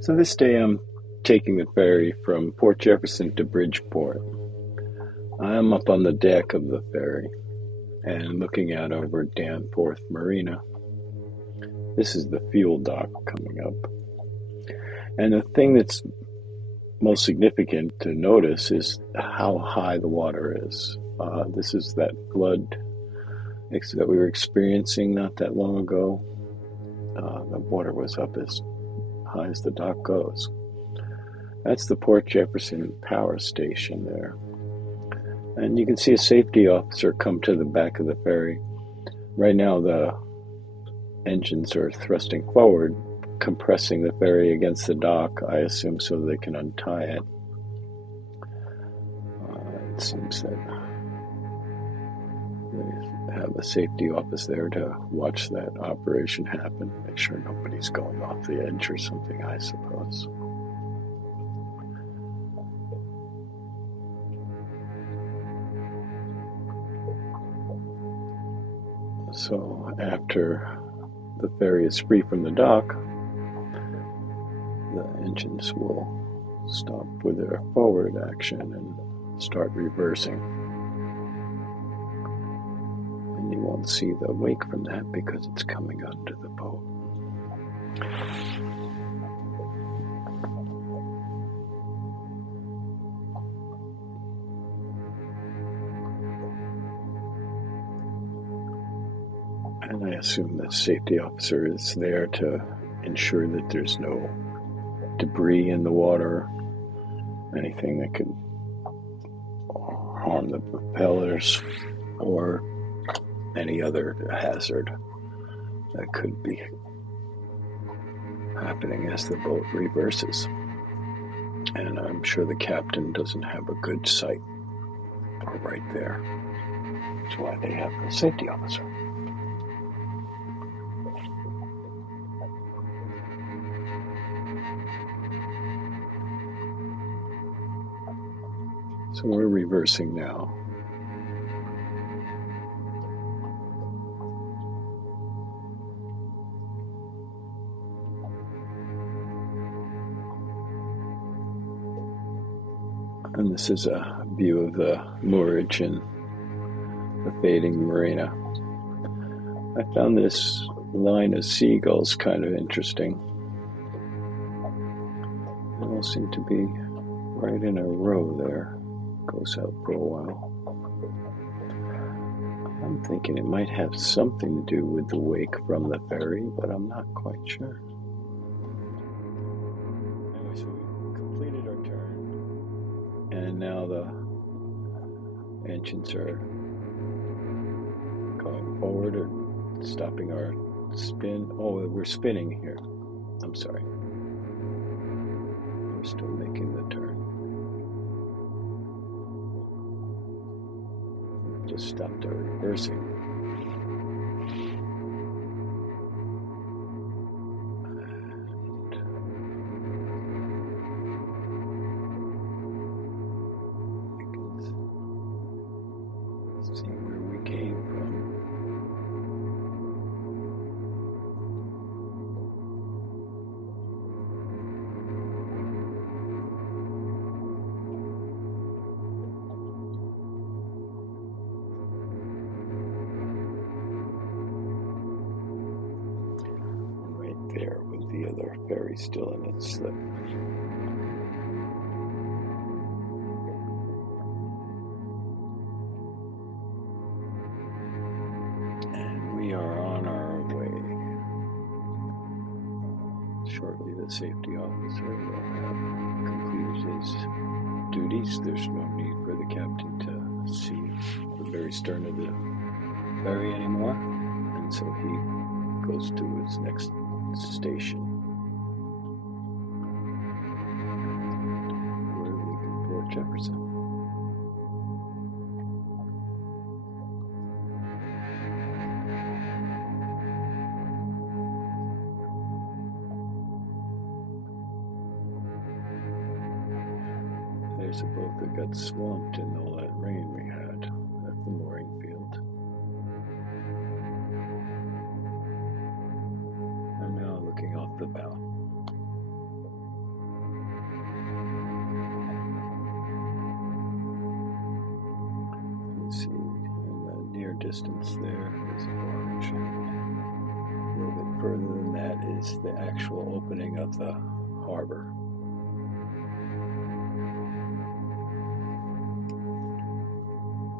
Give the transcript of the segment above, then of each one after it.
So this day I'm taking the ferry from Port Jefferson to Bridgeport. I'm up on the deck of the ferry and looking out over Danforth Marina. This is the fuel dock coming up. And the thing that's most significant to notice is how high the water is. This is that flood that we were experiencing not that long ago. The water was up as high as the dock goes. That's the Port Jefferson power station there. And you can see a safety officer come to the back of the ferry. Right now the engines are thrusting forward, compressing the ferry against the dock, I assume so they can untie it. It seems that they have a safety office there to watch that operation happen, make sure nobody's going off the edge or something, I suppose. So after the ferry is free from the dock, the engines will stop with their forward action and start reversing. And you won't see the wake from that because it's coming under the boat. And I assume the safety officer is there to ensure that there's no debris in the water, anything that could harm the propellers or any other hazard that could be happening as the boat reverses. And I'm sure the captain doesn't have a good sight right there. That's why they have the safety officer. So we're reversing now. And this is a view of the moorage and the fading marina. I found this line of seagulls kind of interesting. They all seem to be right in a row there. Goes out for a while. I'm thinking it might have something to do with the wake from the ferry, but I'm not quite sure. Anyway, so we completed our turn, and now the engines are going forward or stopping our spin. Oh, we're spinning here. I'm sorry. We're still making the turn. Just stopped our reversing. And you can see where we came from. There with the other ferry still in its slip. And we are on our way. Shortly the safety officer will have completed his duties. There's no need for the captain to see the very stern of the ferry anymore. And so he goes to his next station. We're leaving Port Jefferson. There's a boat that got swamped in all that rain we had at the mooring field. I'm now looking off the bow. distance there is a barge. A little bit further than that is the actual opening of the harbor.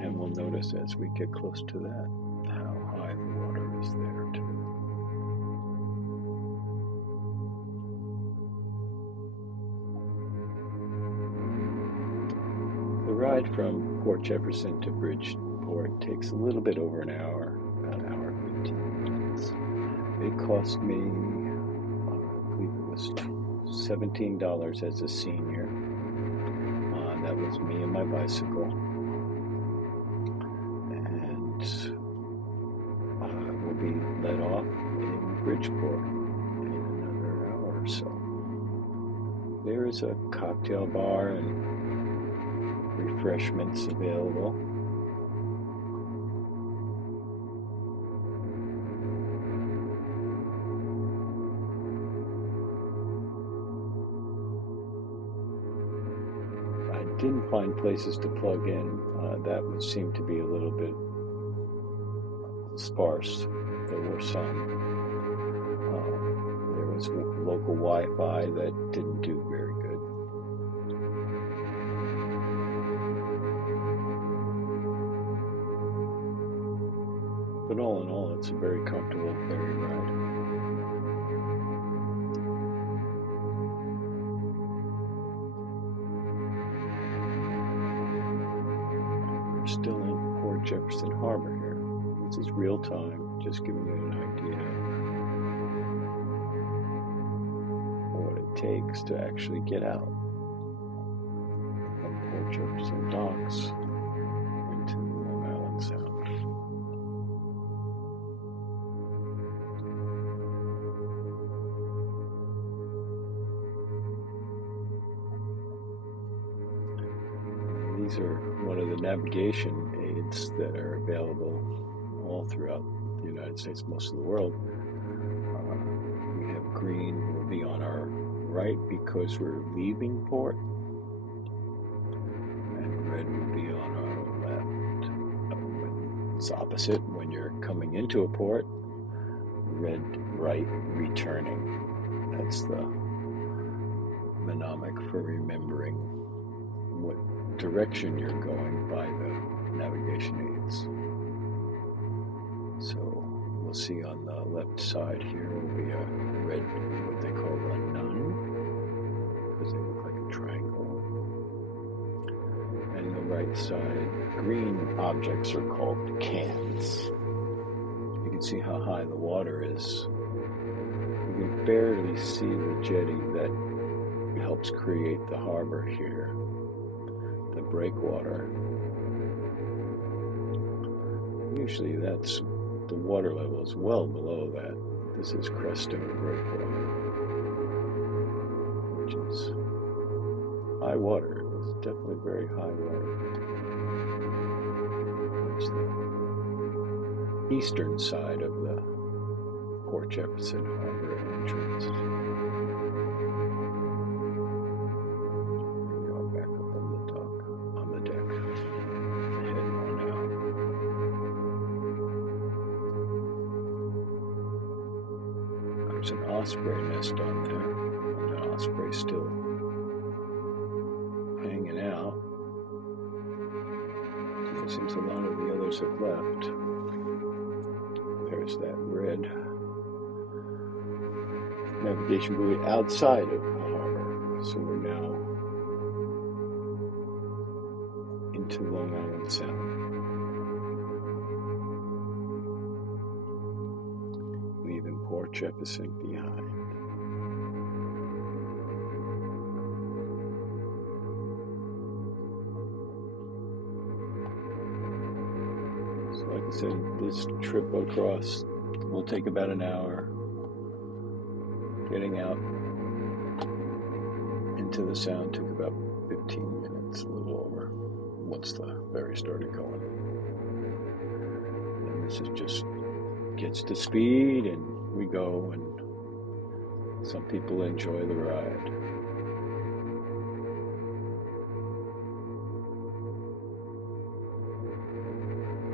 And we'll notice as we get close to that how high the water is there too. The ride from Port Jefferson to Bridgeport takes a little bit over an hour, about an hour 15 minutes. It cost me, I believe it was $17 as a senior. That was me and my bicycle. And we'll be let off in Bridgeport in another hour or so. There is a cocktail bar and refreshments available. I didn't find places to plug in. That would seem to be a little bit sparse. There were some. There was local Wi-Fi that didn't do very good. But all in all, it's a very comfortable ferry ride. We're still in Port Jefferson Harbor here. This is real time, just giving you an idea of what it takes to actually get out from Port Jefferson docks into Long Island Sound. These are one of the navigation aids that are available all throughout the United States, most of the world. We have green will be on our right because we're leaving port, and red will be on our left. It's opposite when you're coming into a port, red right returning. That's the mnemonic for remembering what direction you're going by the navigation aids. So we'll see on the left side here will be a red, what they call a nun, because they look like a triangle. And the right side, green objects are called cans. You can see how high the water is. You can barely see the jetty that helps create the harbor here, the breakwater. Usually that's the water level is well below that. This is Crestone breakwater, which is high water. It's definitely very high water. There's the eastern side of the Port Jefferson Harbor entrance. We are back up on the dock, on the deck, heading on out. There's an osprey nest on there, and an osprey still hanging out. It seems a lot of the others have left. There's that red navigation buoy outside of the harbor. So we're now into Long Island Sound. Leaving Port Jefferson behind. So like I said, this trip across will take about an hour. Getting out into the sound took about 15 minutes, a little over, once the ferry started going. And this is just gets to speed and we go, and some people enjoy the ride.